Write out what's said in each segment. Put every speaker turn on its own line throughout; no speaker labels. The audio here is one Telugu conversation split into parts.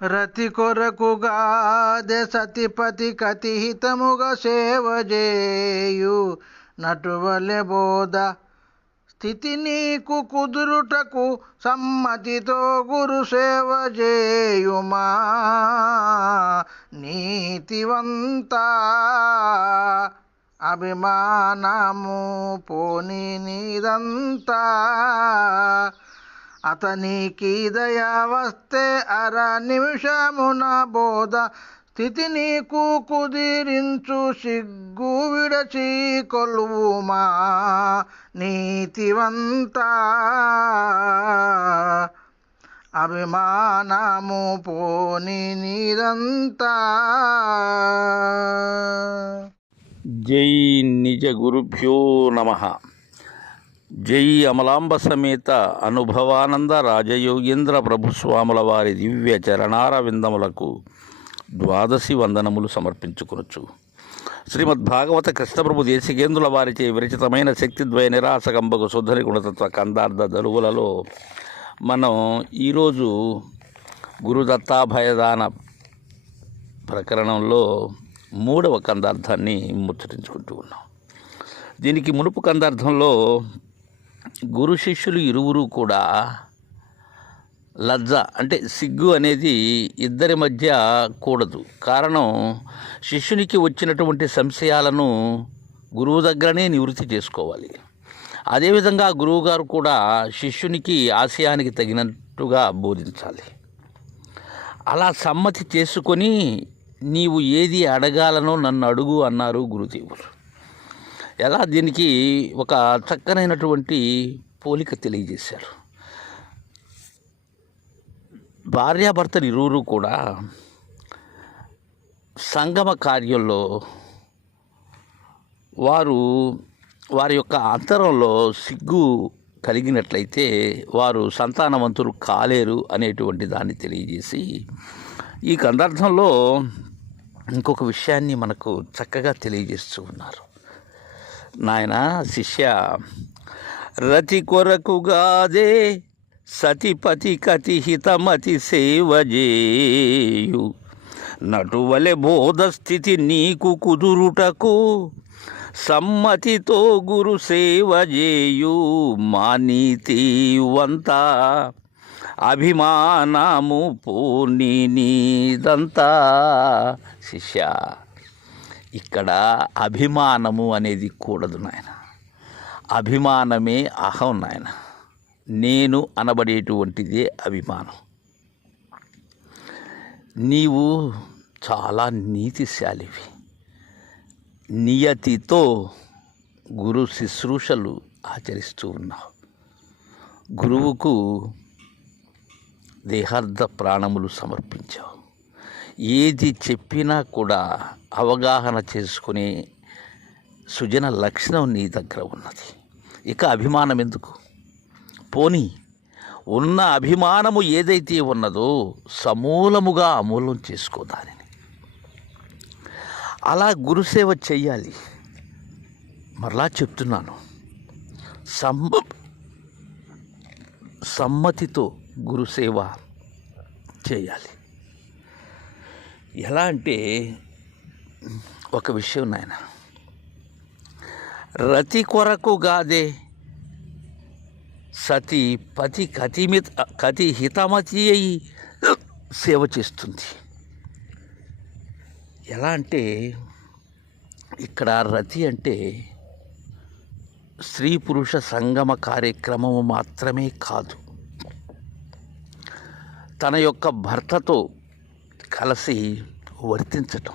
రతి కొరకుగా సతిపతి కతిహితముగా సేవ చేయు నటువలె బోధ స్థితి నీకు కుదురుటకు సమ్మతితో గురు సేవ చేయుమా నీతివంత అభిమానము పోని నీదంతా అతనికి దయా వస్తే అర నిమిషమున బోధ. స్థితి నీకు కుదిరించు సిగ్గు విడచి కొలువుమా నీతివంత. అభిమానము పోని నీదంతా.
జై నిజ గురుభ్యో నమ. జై అమలాంబ సమేత అనుభవానంద రాజయోగేంద్ర ప్రభుస్వాముల వారి దివ్య చరణార విందములకు ద్వాదశి వందనములు సమర్పించుకునొచ్చు శ్రీమద్ భాగవత కృష్ణప్రభు దేశికేంద్రుల వారిచే విరచితమైన శక్తిద్వయ నిరాసకంబకు శుద్ధని గుణతత్వ కందార్థ దలువులలో మనం ఈరోజు గురుదత్తాభయదాన ప్రకరణంలో మూడవ కందార్థాన్ని ముచ్చటించుకుంటూ ఉన్నాం. దీనికి మునుపు కందార్థంలో గురు శిష్యులు ఇరువురు కూడా లజ్జ అంటే సిగ్గు అనేది ఇద్దరి మధ్య కూడదు. కారణం శిష్యునికి వచ్చినటువంటి సంశయాలను గురువు దగ్గరనే నివృత్తి చేసుకోవాలి. అదేవిధంగా గురువుగారు కూడా శిష్యునికి ఆశయానికి తగినట్టుగా బోధించాలి. అలా సమ్మతి చేసుకొని నీవు ఏది అడగాలనో నన్ను అడుగు అన్నారు గురుదేవులు. ఎలా దీనికి ఒక చక్కనైనటువంటి పోలిక తెలియజేశారు. భార్యాభర్తలు ఇరువురు కూడా సంగమ కార్యంలో వారు వారి యొక్క అంతరంలో సిగ్గు కలిగినట్లయితే వారు సంతానవంతులు కాలేరు అనేటువంటి దాన్ని తెలియజేసి ఈ సందర్భంలో ఇంకొక విషయాన్ని మనకు చక్కగా తెలియజేస్తూ ఉన్నారు. నాయన శిష్య. రతి కొరకుగాదే సతిపతి కతి హితమతి సేవజేయు. నటువలె బోధస్థితి నీకు కుదురుటకు సమ్మతితో గురు సేవజేయు మా నీతి వంత అభిమానము పూర్ణి నీదంతా. శిష్య. ఇక్కడ అభిమానము అనేది కూడదు నాయన. అభిమానమే అహం నాయన. నేను అనబడేటువంటిదే అభిమానం. నీవు చాలా నీతిశాలివి. నియతితో గురు శుశ్రూషలు ఆచరిస్తూ ఉన్నావు. గురువుకు దేహార్థ ప్రాణములు సమర్పించావు. ఏది చెప్పినా కూడా అవగాహన చేసుకునే సుజన లక్షణం నీ దగ్గర ఉన్నది. ఇక అభిమానం ఎందుకు? పోనీ ఉన్న అభిమానము ఏదైతే ఉన్నదో సమూలముగా అమూలం చేసుకో దానిని. అలా గురుసేవ చెయ్యాలి. మరలా చెప్తున్నాను. సమ్మ సమ్మతితో గురుసేవ చేయాలి. ఎలా అంటే ఒక విషయం నాయన. రతి కొరకు గాదే సతి పతి కతిమిత కతి హితమతి అయి సేవ చేస్తుంది. ఎలా అంటే ఇక్కడ రతి అంటే స్త్రీ పురుష సంగమ కార్యక్రమము మాత్రమే కాదు. తన యొక్క భర్తతో కలిసి వర్తించటం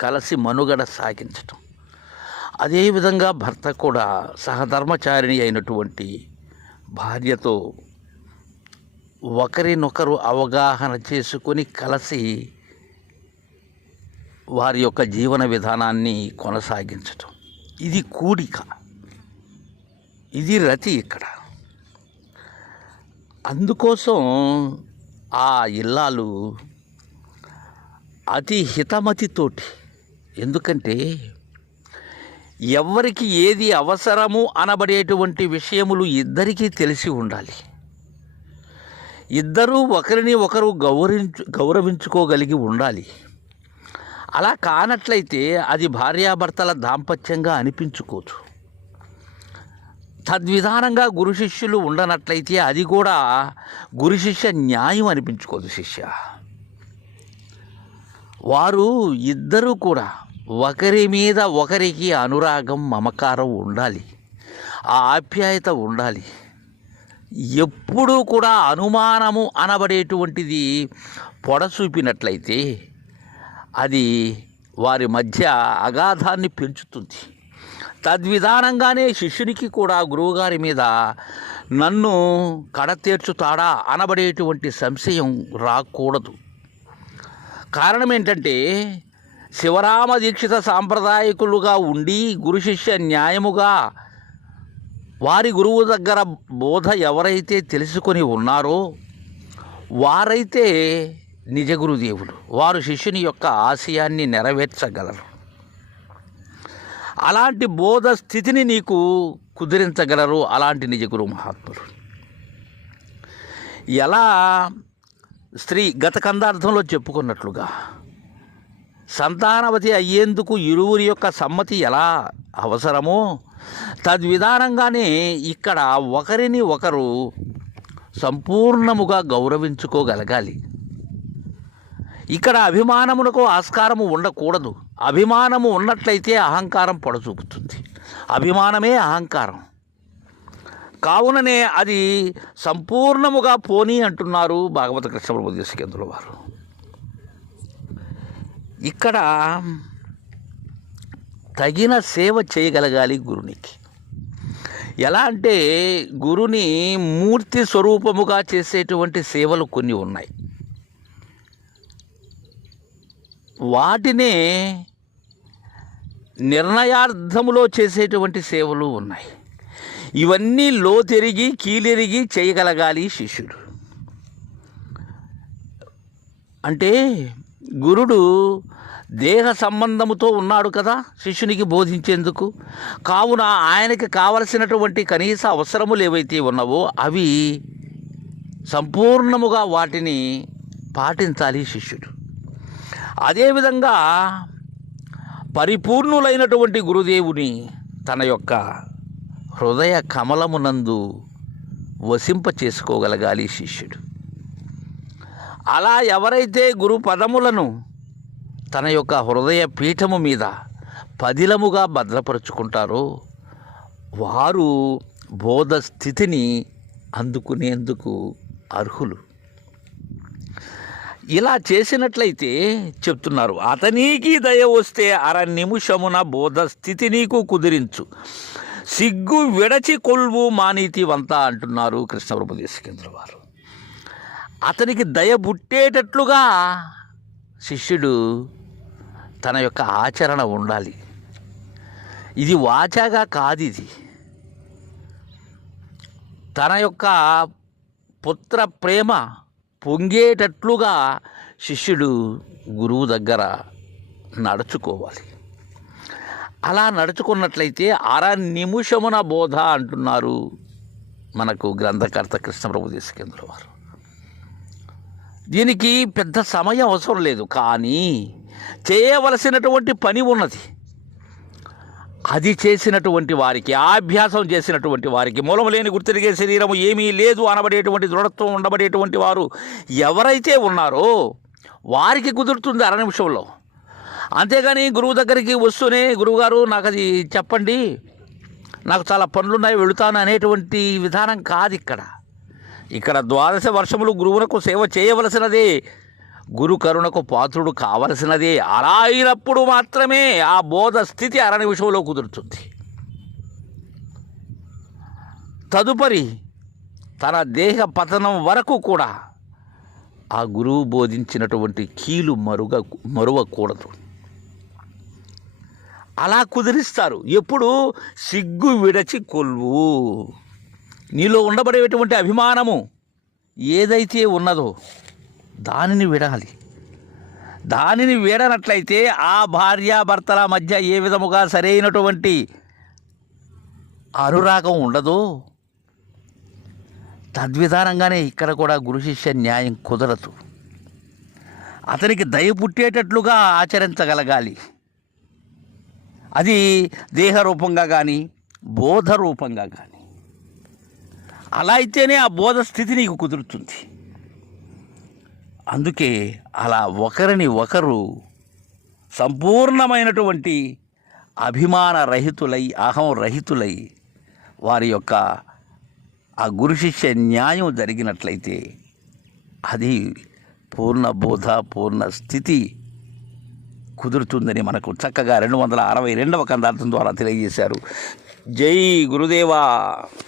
కలిసి మనుగడ సాగించటం. అదేవిధంగా భర్త కూడా సహధర్మచారిణి అయినటువంటి భార్యతో ఒకరినొకరు అవగాహన చేసుకొని కలిసి వారి యొక్క జీవన విధానాన్ని కొనసాగించటం. ఇది కూడిక. ఇది రతి ఇక్కడ. అందుకోసం ఆ ఇల్లాలు అతి హితమతితోటి. ఎందుకంటే ఎవరికి ఏది అవసరము అనబడేటువంటి విషయములు ఇద్దరికీ తెలిసి ఉండాలి. ఇద్దరూ ఒకరిని ఒకరు గౌరవించు గౌరవించుకోగలిగి ఉండాలి. అలా కానట్లయితే అది భార్యాభర్తల దాంపత్యంగా అనిపించుకోదు. తద్విధానంగా గురు శిష్యులు ఉండనట్లయితే అది కూడా గురు శిష్య న్యాయం అనిపించుకోదు శిష్య. వారు ఇద్దరూ కూడా ఒకరి మీద ఒకరికి అనురాగం మమకారం ఉండాలి. ఆ ఆప్యాయత ఉండాలి. ఎప్పుడూ కూడా అనుమానము అనబడేటువంటిది పొడచూపినట్లయితే అది వారి మధ్య అగాధాన్ని పెంచుతుంది. తద్విధానంగానే శిష్యునికి కూడా గురువుగారి మీద నన్ను కడతీర్చుతాడా అనబడేటువంటి సంశయం రాకూడదు. కారణం ఏంటంటే శివరామ దీక్షిత సాంప్రదాయకులుగా ఉండి గురు శిష్య న్యాయముగా వారి గురువు దగ్గర బోధ ఎవరైతే తెలుసుకొని ఉన్నారో వారైతే నిజ గురుదేవులు. వారు శిష్యుని యొక్క ఆశయాన్ని నెరవేర్చగలరు. అలాంటి బోధ స్థితిని నీకు కుదిరించగలరు అలాంటి నిజ గురు మహాత్ములు. ఎలా స్త్రీ గత కందార్థంలో చెప్పుకున్నట్లుగా సంతానవతి అయ్యేందుకు ఇరువురి యొక్క సమ్మతి ఎలా అవసరమో తద్విధానంగానే ఇక్కడ ఒకరిని ఒకరు సంపూర్ణముగా గౌరవించుకోగలగాలి. ఇక్కడ అభిమానమునకు ఆస్కారము ఉండకూడదు. అభిమానము ఉన్నట్లయితే అహంకారం పొడచూపుతుంది. అభిమానమే అహంకారం. కావుననే అది సంపూర్ణముగా పోనీ అంటున్నారు భాగవత కృష్ణ ప్రభు దేశకేంద్రుల వారు. ఇక్కడ తగిన సేవ చేయగలగాలి గురునికి. ఎలా అంటే గురుని మూర్తి స్వరూపముగా చేసేటువంటి సేవలు కొన్ని ఉన్నాయి. వాటినే నిర్ణయార్థములో చేసేటువంటి సేవలు ఉన్నాయి. ఇవన్నీ లోతెరిగి కీలెరిగి చేయగలగాలి శిష్యుడు. అంటే గురుడు దేహ సంబంధముతో ఉన్నాడు కదా శిష్యునికి బోధించేందుకు. కావున ఆయనకి కావలసినటువంటి కనీస అవసరములు ఏవైతే ఉన్నావో అవి సంపూర్ణముగా వాటిని పాటించాలి శిష్యుడు. అదేవిధంగా పరిపూర్ణులైనటువంటి గురుదేవుని తన యొక్క హృదయ కమలమునందు వసింప చేసుకోగలగాలి శిష్యుడు. అలా ఎవరైతే గురు పదములను తన యొక్క హృదయ పీఠము మీద పదిలముగా భద్రపరుచుకుంటారో వారు బోధ స్థితిని అందుకునేందుకు అర్హులు. ఇలా చేసినట్లయితే చెప్తున్నారు అతనికి దయ వస్తే అర నిమిషమున బోధ స్థితి నీకు కుదిరించు. సిగ్గు విడచి కొల్వు మానీతివంత అంటున్నారు కృష్ణప్రభు దేశకేంద్ర వారు అతనికి దయ పుట్టేటట్లుగా శిష్యుడు తన యొక్క ఆచరణ ఉండాలి. ఇది వాచాగా కాదు ఇది. తన యొక్క పుత్ర ప్రేమ పొంగేటట్లుగా శిష్యుడు గురువు దగ్గర నడుచుకోవాలి. అలా నడుచుకున్నట్లయితే అర నిమిషమున బోధ అంటున్నారు మనకు గ్రంథకర్త కృష్ణప్రభు దేశకేంద్ర వారు దీనికి పెద్ద సమయం అవసరం లేదు కానీ చేయవలసినటువంటి పని ఉన్నది. అది చేసినటువంటి వారికి అభ్యాసం చేసినటువంటి వారికి మూలం లేని గుర్తిరిగే శరీరం ఏమీ లేదు అనబడేటువంటి దృఢత్వం ఉండబడేటువంటి వారు ఎవరైతే ఉన్నారో వారికి కుదురుతుంది అర నిమిషంలో అంతేగాని గురువు దగ్గరికి వస్తూనే గురువుగారు నాకు అది చెప్పండి. నాకు చాలా పనులున్నాయి వెళుతాను అనేటువంటి విధానం కాదు ఇక్కడ. ఇక్కడ ద్వాదశ వర్షములు గురువునకు సేవ చేయవలసినదే గురు కరుణకు పాత్రుడు కావలసినదే. అలా అయినప్పుడు మాత్రమే ఆ బోధ స్థితి అర నిమిషంలో కుదురుతుంది. తదుపరి తన దేహ పతనం వరకు కూడా ఆ గురువు బోధించినటువంటి కీలు మరుగ మరువకూడదు. అలా కుదిరిస్తారు. ఎప్పుడు? సిగ్గు విడచి కొల్వు. నీలో ఉండబడేటువంటి అభిమానము ఏదైతే ఉన్నదో దానిని విడాలి దానిని వీడనట్లయితే ఆ భార్యాభర్తల మధ్య ఏ విధముగా సరైనటువంటి అనురాగం ఉండదో తద్విధానంగానే ఇక్కడ కూడా గురు శిష్య న్యాయం కుదరదు. అతనికి దయ పుట్టేటట్లుగా ఆచరించగలగాలి. అది దేహరూపంగా కానీ బోధ రూపంగా కానీ అలా అయితేనే ఆ బోధ స్థితి నీకు కుదురుతుంది. అందుకే అలా ఒకరిని ఒకరు సంపూర్ణమైనటువంటి అభిమాన రహితులై అహం రహితులై వారి యొక్క ఆ గురు శిష్య న్యాయం జరిగినట్లయితే అది పూర్ణ బోధ పూర్ణ స్థితి కుదురుతుందని మనకు చక్కగా రెండు వందల అరవై రెండవ కందార్థం ద్వారా తెలియజేశారు. జై గురుదేవా!